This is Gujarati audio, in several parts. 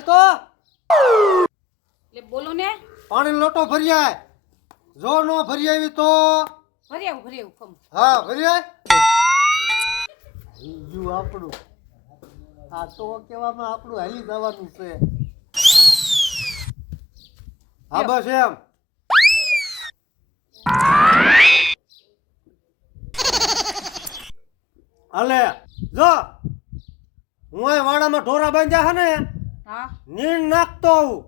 હાલ તો એટલે બોલો ને. પાણી લોટો ભરી આય. જો નો ભરી આવી તો ભરી આવું કમ. હા ભરી આય. યુ આપણું આ તો કેવામાં આપણું હાલી જવાનું છે. હા બસ એમ. અલે જો હું અહીં વાડામાં ઢોરા બાંધ્યા છે ને હા નીણ નાખતો આવું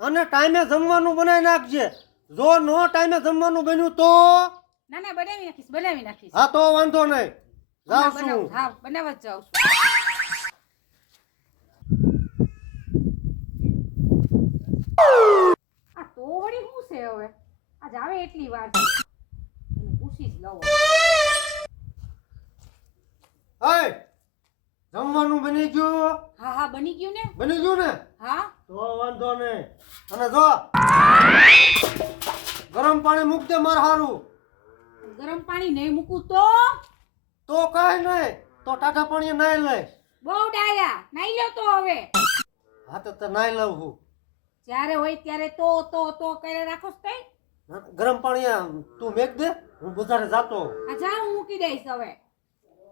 અને ટાઈમે જમવાનું બનાવી નાખજે. જો નો ટાઈમે જમવાનું બન્યું તો ના ના બનાવી નાખીશ. હા તો વાંધો નહીં. જાઉં છું. હા બનાવવા જ જાઉં છું. આ તો વળી શું છે હવે? આજ આવે એટલી વાર છે. એને પૂછી જ લઉં. હે જમવાનું બની ગયું? હા હા બની ગયું ને. બની ગયું ને? હા તો વાંધો નહીં. અને જો ગરમ પાણી મૂક દે માર હારું. ગરમ પાણી નહીં મૂકું તો કાંઈ નહીં તો ટાટા પાણી નાઈ લઈશ. બહુ ડાયા નાઈ લો તો હવે. હા તો નાઈ લઉં હું. જ્યારે હોય ત્યારે તો કરે રાખો છો કઈ. ગરમ પાણી તું મેક દે હું બજારે જાતો. આ જા હું મૂકી દઈશ હવે.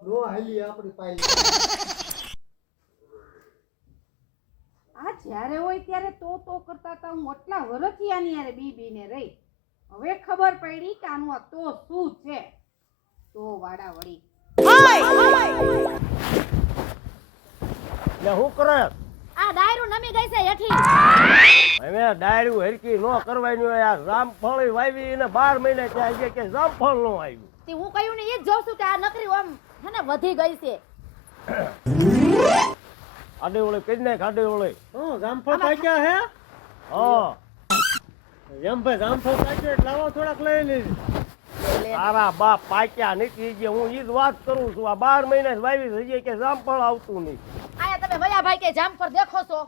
નો હાલી આપણી પાઈ. આ જ્યારે હોય ત્યારે તો કરતા હતા હું એટલા વર્ષથી આની યારે બીને રહી. હવે ખબર પડી કે આનું આ તો શું છે. તો વાડા વળી લે હું કરે આ ડાયરું નમી ગઈ છે હેઠી. હવે ડાયરું હરકી નો કરવાની હોય. આ રામફળ વાવી ને 12 મહિના ત્યાં છે કે રામફળ નો આવ્યું. તે હું કહ્યું ને એ જ જોઉં છું કે આ નકરી આમ હે ને વધી ગઈ છે. આડે ઓળે કઈ નાખ આડે ઓળે. જામફળ પાક્યા હે? હા એમ ભાઈ જામફળ પાક્યા એટલે લાવો થોડાક લઈ લેજો. તારા બાપ પાક્યા નથી જે હું ઈ જ વાત કરું છું. આ 12 મહિના જ વાવી છે કે રામફળ આવતું નહીં. આયા તમે વયા ભાઈ કે જામફળ દેખો છો?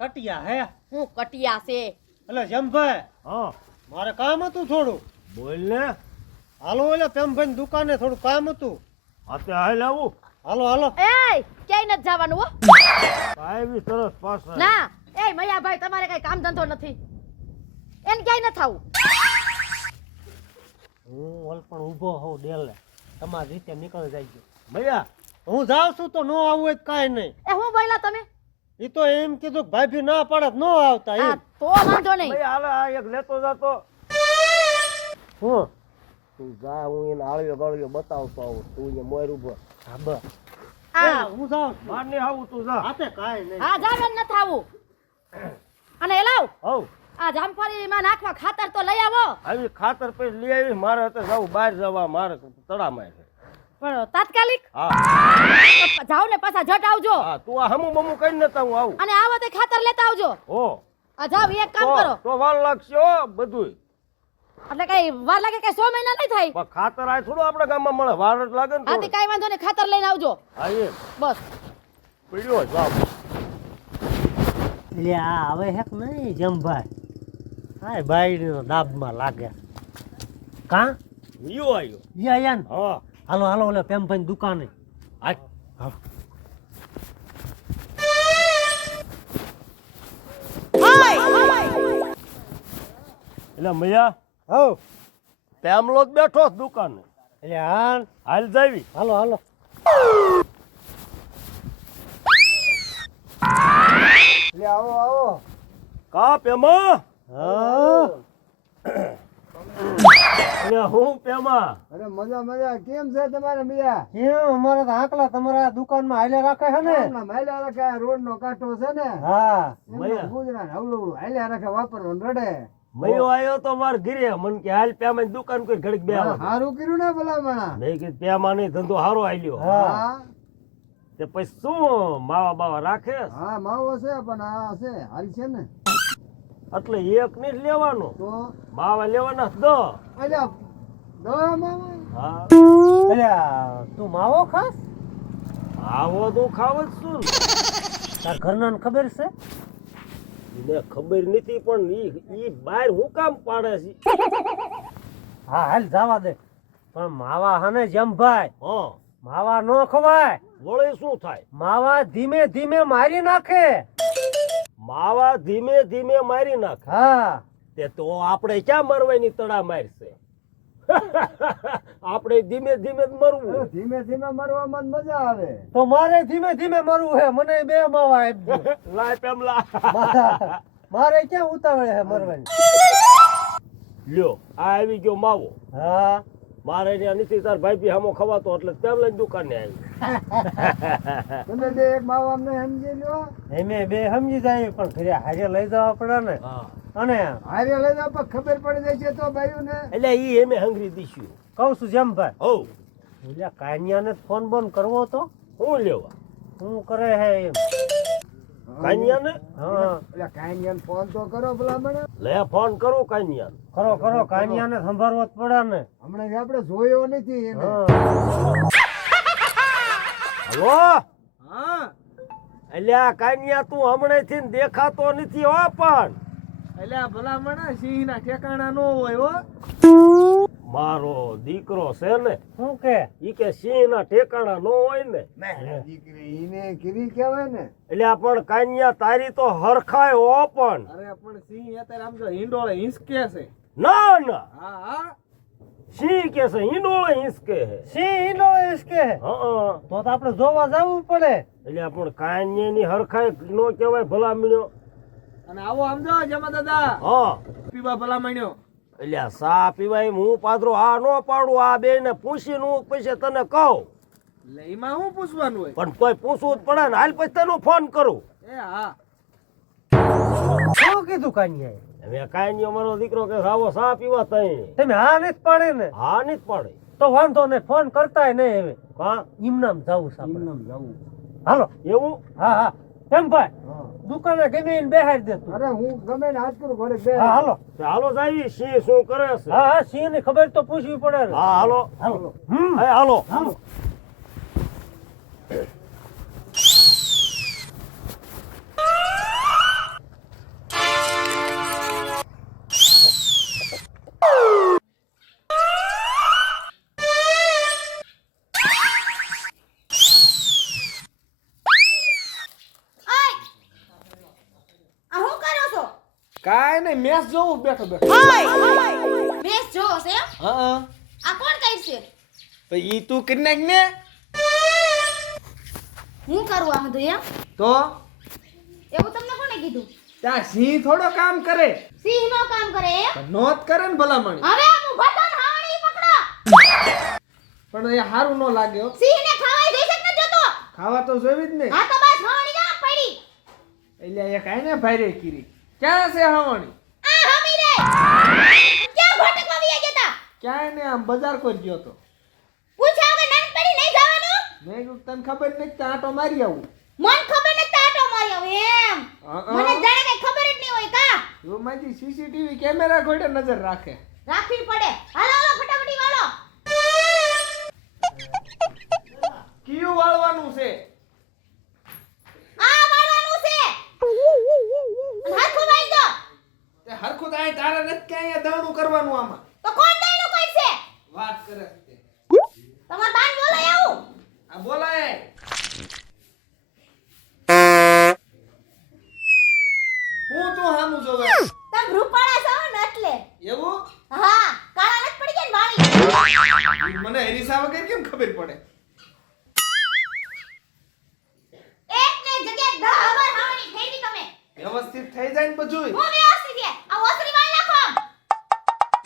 કટિયા હે? હું કટિયા છે. એટલે જમભાઈ હા મારે કામ હતું થોડું. બોલ ને. હાલો એટલે પેમભાઈ ની દુકાને થોડું કામ હતું. હાથે હાલ આવું. હાલો હાલો. એ ક્યાંય નથી જવાનું હો. આવી સરસ પાછા. ના એ મયા ભાઈ તમારે કઈ કામ ધંધો નથી. એને ક્યાંય ન થાવું. હું ઓલ પણ ઊભો હોઉં ડેલે તમારી રીતે નીકળી જાય. ભૈયા હું જાઉં છું તો નો આવું હોય કાંઈ નહીં. એ હું બોલ્યા તમે? એ તો એમ કીધું કે ભાભી ના પડે તો નો આવતા હા એમ. તો વાંધો નહીં. ભૈયા હાલે આ એક લેતો જાતો. હું તું જા હું એને આળ્યો ગાળ્યો બતાવતો આવું. તું અહીંયા મોર ઉભો. હા બસ આ હું જાઉં છું. બહાર નહીં આવું તું જા. હાથે કાંઈ નહીં. હા જાવે ન થાવું. અને એલાવ હવ આ જામફળીમાં નાખવા ખાતર તો લઈ આવો. આવી ખાતર પછી લઈ આવી. મારે અત્યારે જવું બહાર જવા. મારે તળામાં છે. પણ તાત્કાલિક હા જાવ ને પાછા જટ આવજો. હા તું આ હમું બમું કઈ નતા હું આવું. અને આવો તે ખાતર લેતા આવજો. હો આ જાવ એક કામ કરો. તો વાર લાગશે હો બધું. એટલે કઈ વાર લાગે કઈ 100 મહિના નહીં થાય. પણ ખાતર આ થોડું આપણા ગામમાં મળે. વાર જ લાગે ને હા તે કઈ વાંધો નહીં ખાતર લઈને આવજો. હા એમ બસ પીડ્યો જાવ. એટલે આ હવે હેક નહીં જમભાઈ. હા બાયડીનો દાબમાં લાગે. કાં યો આવ્યો. યા ને હા હાલો હાલો ઓલે પેમભાઈ ની દુકાને. આજ એટલે મૈયા હો પેમલો જ બેઠો છે દુકાને. એટલે હા હાલ જાવી. હાલો હાલો. એટલે આવો આવો. કા પેમા હા એટલે હું પેમા. અરે મજા મજા કેમ છે તમારે મિયા? કેમ અમારે તો આકલા તમારા દુકાનમાં હાલે રાખે છે ને? હમણાં હાલ્યા રાખે રોડ નો કાંઠો છે ને હા એમનું ગુજરાત હવળું હાલ્યા રાખે વાપરવાનું રડે. મયો આવ્યો તો માર ઘરે. મન કે હાલ પેમા ની દુકાન કોઈ ઘડીક બે આવે. હારું કર્યું ને ભલામણા. મેં કીધું પેમા નહીં ધંધો સારો હાલ્યો. હા તે પછી શું માવા બાવા રાખે? હા માવો છે પણ આ છે હાલ છે ને એટલે એક નહીં જ લેવાનો. તો માવા લેવાના જ દો. અલ્યા દવા માવો હા એટલે તું માવો ખાસ? આવો તો ખાવ જ શું ને. તાર ઘરના ખબર છે? એને ખબર નથી પણ ઈ બહાર હું કામ પાડે છે. હા હાલ જવા દે. પણ માવા હને જમભાઈ હા માવા નો ખવાય. વળી શું થાય? માવા ધીમે ધીમે મારી નાખે. માવા ધીમે ધીમે મારી નાખ. હા તે તો આપણે ક્યાં મરવાની તડા મારશે? આપણે ધીમે ધીમે જ મરવું. અરે ધીમે ધીમે મરવામાં જ મજા આવે. તો મારે ધીમે ધીમે મરવું છે. મને બે માવા આપજો. લાય પેમલા. મારે ક્યાં ઉતાવળ છે મરવાની? લ્યો આ આવી ગયો માવો. હા મારે ત્યાં નથી, તાર ભાઈ બી હામો ખવાતો એટલે પેમલા દુકાને આવી. તમે બે એક માવો અમને સમજી લ્યો. એમે બે સમજી જાય પણ ઘરે હારે લઈ જવા પડે ને. હા અને હારે લઈ જાવ પણ ખબર પડી જાય છે તો ભાઈઓ ને. એટલે ઈ એમે હંગરી દીશું. કહું છું જેમ ભાઈ હો ઓલા કાનિયાને ફોન બોન કરવો તો હું લેવા શું કરે હે એમ? કાનિયાને હા એટલે કાંઈ ને ફોન તો કરો ભલા મને. લે ફોન કરું કાનિયાને. કરો કરો કાનિયાને સંભાળવો જ પડે ને. હમણાં આપણે જોયો નથી એને. હા હલો હા એટલે આ કાનિયા તું હમણાંથી ને દેખાતો નથી હો. પણ એટલે ભલા મને સિંહ ના ઠેકાણા નો હોય હો. મારો દીકરો છે ને શું કે ઈ કે સિંહ ના ઠેકાણા નો હોય ને. દીકરી ઈને કીરી કહેવાય ને. એટલે આ પણ કાનિયા તારી તો હરખાય હો. પણ અરે પણ સિંહ અત્યારે આમ તો હિંડોળે હિંચકે છે. ના ના હા હા સિંહ કે છે હિંડોળે હિંચકે છે. સિંહ નો કે હા તો આપણે જોવા જવું પડે. એટલે આ પણ કાનિયાની હરખાય નો કહેવાય ભલા મીણ્યો. અને આવો સમજો જમા દાદા હા પીવા ભલા માંડ્યો. એટલે આ સા પીવાય હું પાદરો આ નો પાડું. આ બે ને પૂછીને હું પછી તને કહું. એટલે એમાં શું પૂછવાનું હોય? પણ કોઈ પૂછવું જ પડે ને. હાલ પછી તને ફોન કરું. એ હા શું કીધું કાનિયાએ? હવે કાંઈ નહીં, અમારો દીકરો કે આવો સા પીવા તઈ. તમે હા નથી પાડે ને હા નહીં જ પડે. તો વાંધો નહીં, ફોન કરતાય નહીં હવે. હા ઇમનામ જાવું છે આપણે. એમનેમ જાવું. હાલો. એવું હા હા કેમ ભાઈ હા. દુકાને ગમે એને બેહાડી દે તું. અરે હું ગમે ને હાથ કરું ઘરે બે. હા હાલો. તો હાલો જાવી સિંહ શું કરે છે. હા હા સિંહ ની ખબર તો પૂછવી પડે ને. હા હાલો હાલો. હા હાલો. હાલો. આ હું કરો છો? કાંઈ નહીં મેચ જોવું બેઠો બેઠો. મેચ જોવો છે એમ? હા આ કોણ કઈ છે? તો ઈ તું કરી નાખ ને. હું કરું આ બધું એમ? તો એવું તમને કોણે કીધું? ત્યાં સિંહ થોડો કામ કરે. સિંહ નો કામ કરે એમ? નોત કરે ને ભલામણ. હવે હું બટન હાણી પકડો. પણ એ સારું ન લાગે હો. સિંહ ને ખાવાય જઈ શક ન જતો. ખાવા તો જોવી જ ને. હા તો બસ હાણી જા પડી. એટલે એ કાંઈ ને ભાઈ કીરી ક્યાં છે હવાણી? આ હમી રે. ક્યાં ભટકવા વિયા ગયા તા? ક્યાંય ને આમ બજાર કોઈ ગયો તો. પૂછ્યા વગર નન પડી નહીં જવાનું? મેં કીધું તને ખબર નથી કે આંટો મારી આવું. મન ખબર નથી તાટો માર્યો એમ. મને જાણે કઈ ખબર જ નહીં હોય કા. જો મારી સીસીટીવી કેમેરા ગોળે નજર રાખે. રાખવી પડે. હાલો હાલો ફટાફટી વાળો. કયું વાળવાનું છે? આ વાળવાનું છે. અને હાથ ખવાઈ ગયો. તે હરખું થાય તારે નથી કે અહીંયા દવડું કરવાનું આમાં. તો કોણ દઈનું કોઈ છે? વાત કરે છે. તમાર બાન બોલાય આવું. આ બોલાય. હું તું હામું જોવે. તમ રૂપાળા છો ને એટલે. એવું? હા, કાળા નથી પડી ગયા ને વાળી. મને હરીસા વગર કેમ ખબર પડે? એક ને જગ્યાએ 10 વાર હાવણી ફેરી તમે. વ્યવસ્થિત થઈ જાય ને બધું. હું વ્યવસ્થિત છે. આ ઓસરી વાળ નાખો.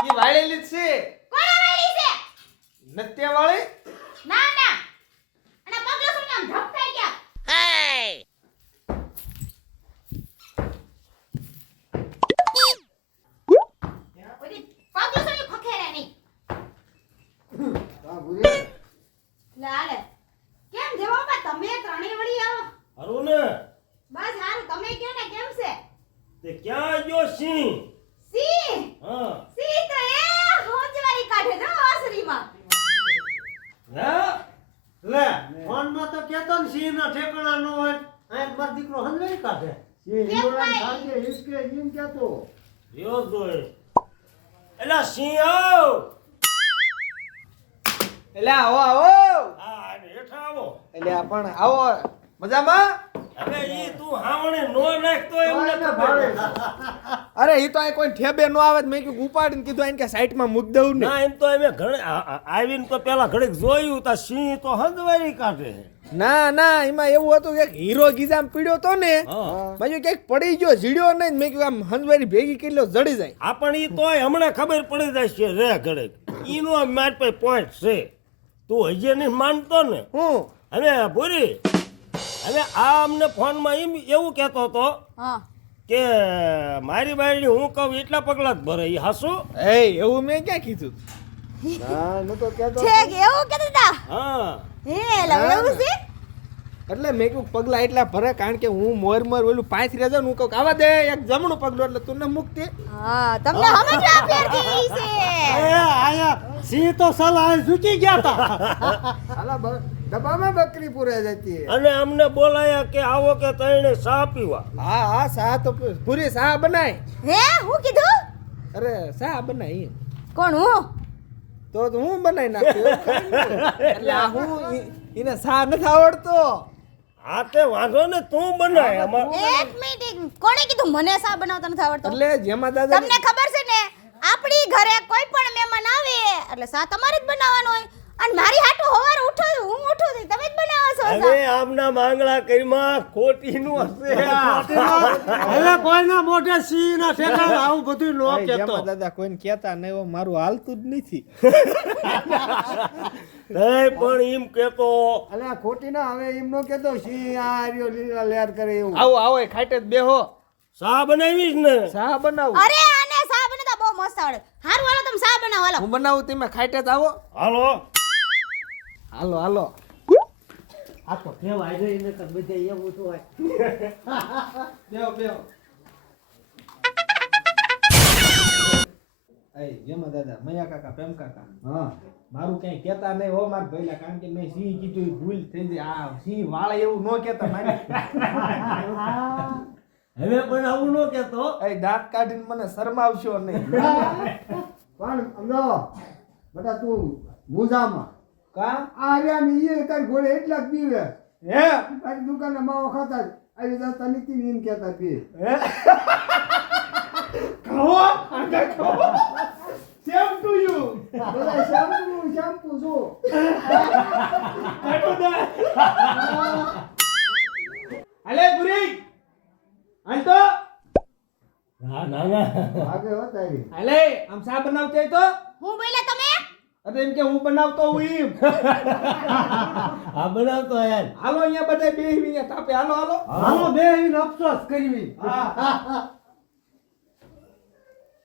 ઈ વાળેલી જ છે. કોણે વાળી છે? નત્યા વાળી? ના ના. અને પગલો સુને આમ ઢપકાઈ ગયા. ઓલી પગલો સુને ખખેરે નહીં. હા ભૂરી. લાલે. કેમ દેવાબા તમે ત્રણેય વળી આવો? હારું ને બસ હારું તમે કયો ને કેમ છે? તે ક્યાં ગયો સિંહ? સિંહ. હા સિંહ તો એ હોજવારી કાઢે જો ઓસરીમાં. હા લે ફોન માં તો કેતો ને સિંહ ના ઠેકાણા ન હોય. આ મારો દીકરો હંધાઈ કાઢે. એ હિંડોળાને ભાગે હિસકે એમ કહેતો. રહ્યો જોઈ. એલા સિંહ આવ. એટલે આવો આવો. હા હેઠા આવો. એટલે પણ આવો મજામાં? હવે ઈ તું હાવણે નો નાખતો એમને ખબર અરે ઈ તો આ કોઈ ઠેબે નો આવે તો મેં કીધું ઉપાડીને કીધું આને કે સાઈડમાં મૂક દઉં ને ના એમ તો અમે ઘણે આવીને તો પેલા ઘડીક જોયું તા સિંહ તો હંજવારી કાઢે. ના ના એમાં એવું હતું કે હીરો ગીજામ પીડ્યો તો ને હા. બાજુ ક્યાંક પડી ગયો જીડ્યો નહીં મેં કીધું આમ હંજવારી ભેગી કેટલો જડી જાય આપણ ઈ તોય હમણાં ખબર પડી જાય છે રે ઘડીક ઈનો માર પાસે પોઈન્ટ છે તું હજી નહીં માનતો ને હું હવે ભૂરી હવે આ અમને ફોનમાં એમ એવું કહેતો હતો હા કે મારી બાયડી હું કહું એટલા પગલા જ ભરે ઈ હાસું. એ એવું મેં ક્યાં કીધું ના નતો કહેતો છે કે એવું કહેતા હતા હા હે લા એવું છે એટલે મેં કીધું પગલા એટલા ભરે કારણ કે હું મોર ઓલું પાંચ રેજા હું કહું આવા દે એક જમણું પગલું એટલે તું મુક્તિ હા તમને સમજવા ફેર ગઈ છે એ આયા સિંહ તો સલા ઝૂકી ગયા તા. ડબ્બામાં બકરી પૂરે જતી અને અમને બોલાયા કે આવો કે તઈને ચા પીવા. હા હા સા તો પૂરી સા બનાય હે હું કીધું અરે સા બનાય કોણ હું તો હું બનાવી નાખ્યું એટલે આ હું એને સા નથી આવડતો હા તે વાંધો ને તું બનાય અમાર એક મિનિટ કોણે કીધું મને સા બનાવતા નથી આવડતો એટલે જેમાં દાદા તમને ખબર છે ને આપણી ઘરે કોઈ પણ મહેમાન આવે એટલે સા તમારે જ બનાવવાનો હોય અને મારી હાટુ હવારે ઉઠો હું ઉઠું છું તમે જ બનાવો છો હવે આમના માંગણા કરીમાં ખોટીનું હશે હવે કોઈના મોઢે સિંહ ના ઠેકાણે આવું બધું નો કહેતો. જેમાં દાદા કોઈને કહેતા નહીં એવું મારું હાલતું જ નથી તઈ પણ એમ કેતો અલ્યા ખોટી ના હવે એમ નો કેતો સિંહ આ આર્યો લીલા લેર કરે એવું આવો આવો એ ખાટે જ બેહો ચા બનાવીશ ને સા બનાવું અરે આને સા બનાવતા બહુ મસ્ત આવડે હારું હાલો તમે સા બનાવો હાલો હું બનાવું તમે ખાટે જ આવો હાલો હાલો હાલો આ તો કહેવાય નહીં ને બધે એવું તો હોય. બેહો બેહો એ જેમાં દાદા મયા કાકા પ્રેમ કાકા હા મારું કઈ કહેતા નહીં હો માર ભઈલા કારણ કે મેં સિંહ કીધું ઈ ભૂલ થઈ ગઈ આ સિંહ વાળે એવું ન કહેતા મારે હવે પણ આવું ન કેતો એ દાંત કાઢીને મને શરમાવશો નહીં પણ સમજો બેટા તું મુજામાં કા આ આર્યા ની એ તારી ઘોડે એટલા જ પીવે હે તારી દુકાને માવો ખાતા આવી જા તને તી એમ કહેતા પી કહો આગળ કહો સેમ ટુ યુ બધા શેમ્પુ જો કાઢો દે અલે ગુરી અંતો ના ના ના ભાગે હો તારી અલે આમ સા બનાવતે તો હું બોલ્યા તમે અરે એમ કે હું બનાવતો હું એમ આ બનાવતો યાર હાલો અહીંયા બધા બેહી અહીંયા તાપે હાલો હાલો હાલો બે અફસોસ કરવી. હા